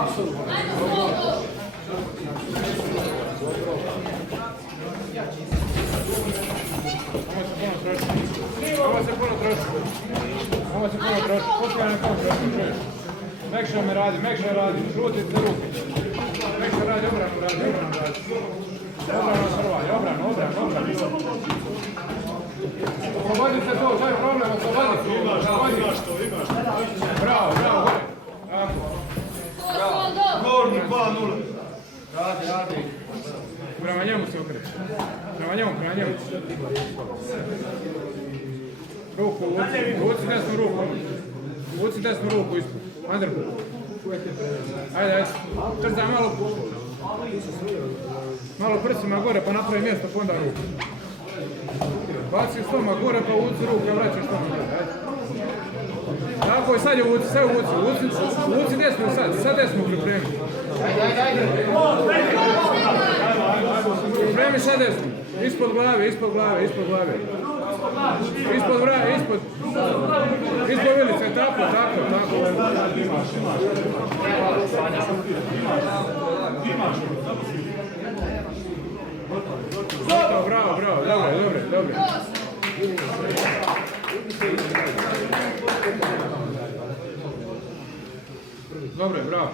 Ovo se puno troši. Poslije na kom troši, čuješ? Mekša me radi, žuti za ruke. Mekša radi, obranu radi. Obranu srvaj, obranu. Oslobodi se to, taj problem, oslobodi se. Imaš to. Bravo, gore. Tako. Gornji 2-0. Radi. Prema njemu se okreće. Prema njemu. Ruku, vuci desnu ruku ispod. Andrbu. Ajde. Trzaj malo prsima gore pa napravi mjesto pa onda ruku. Baci stoma gore pa vuci ruke, vraćaš stoma gore. Tako je, sad je vuci. Vuci desnu sad desnu pripremi. Pripremi sad desnu. Ispod glave. Ispod vilice, tako. Bravo, dobro. Dobro, bravo.